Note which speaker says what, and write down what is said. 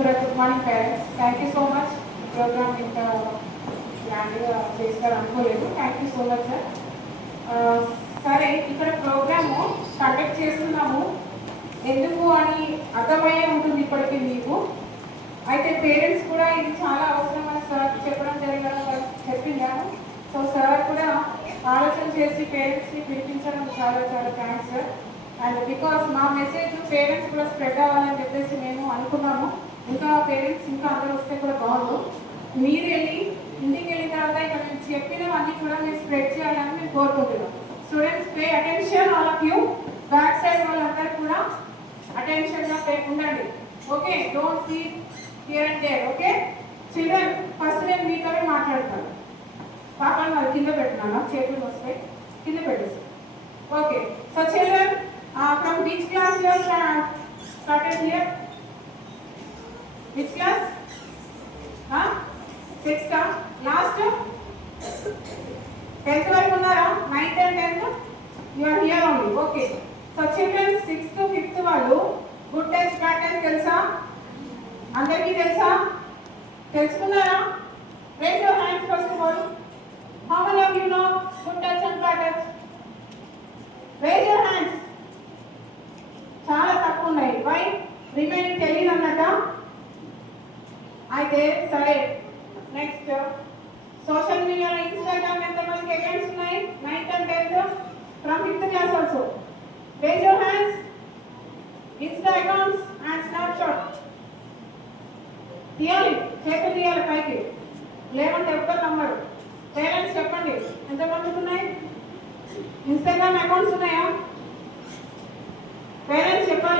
Speaker 1: ఇప్పుడు good morning parents thank you so much programme ఇంత గ్రాండ్గా చేస్తారు అనుకోలేదు. Thank you so much sir సరే ఇక్కడ ప్రోగ్రాము కండక్ట్ చేస్తున్నాము. ఎందుకు అని అర్థమయ్యే ఉంటుంది ఇప్పటికీ మీకు. అయితే పేరెంట్స్ కూడా ఇది చాలా అవసరం అని సార్ చెప్పడం జరిగిన చెప్పిందాను సో సార్ కూడా ఆలోచన చేసి పేరెంట్స్ని పిలిపించడం చాలా చాలా థ్యాంక్స్ సార్ అండ్ బికాస్ మా మెసేజ్ పేరెంట్స్ కూడా స్ప్రెడ్ అవ్వాలని చెప్పేసి మేము అనుకున్నాము. ఇంకా పేరెంట్స్ ఇంకా అందరూ వస్తే కూడా బాగుండు మీరు వెళ్ళి ఇంటికి వెళ్ళిన తర్వాత ఇక మేము చెప్పినవన్నీ కూడా మీరు స్ప్రెడ్ చేయాలని మేము కోరుకుంటున్నాం. Students pay attention all of you back side వాళ్ళందరూ కూడా అటెన్షన్గా పే ఉండండి. Okay don't see here and there okay children first నేను మీతోనే మాట్లాడతాను. పాపని వాళ్ళు కింద పెట్టున్నాను చేతులు వస్తాయి. కింద పెట్టేసి okay so children from which class you started here which class sixth last tenth వరకు ఉన్నారా? Ninth and tenth you are here only okay so children sixth fifth వాళ్ళు గుడ్ టెస్ట్ బ్యాడ్ టెస్ట్ తెలుసా? అందరికీ తెలుసా? తెలుసుకున్నారా? Raise your hands first of all how many of you know good touch and bad touch raise your hands చాలా తక్కువ ఉన్నాయి. Why remaining తెలియదు అన్నట అయితే సరే నెక్స్ట్ సోషల్ మీడియాలో ఇన్స్టాగ్రామ్ ఎంతమందికి అకౌంట్స్ ఉన్నాయి? Ninth and tenth from fifth class also raise your hands Insta accounts and snapshot తీయాలి చేతులు తీయాలి పైకి. లేవంటే ఎవరు నమ్మరు. పేరెంట్స్ చెప్పండి ఎంతమందికి ఉన్నాయి? ఇన్స్టాగ్రామ్ అకౌంట్స్ ఉన్నాయా? పేరెంట్స్ చెప్పాలి.